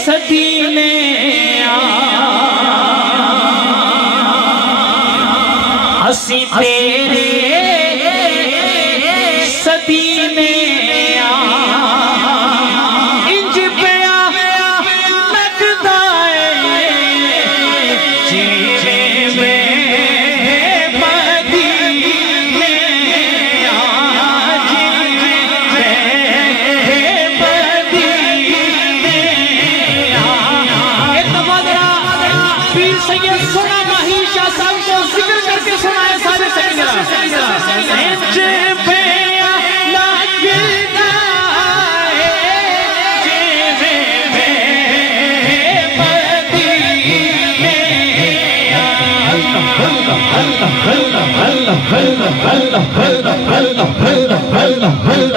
सदी ने असी तेरे सदी ने इंज पिया लगदा जिवे Allah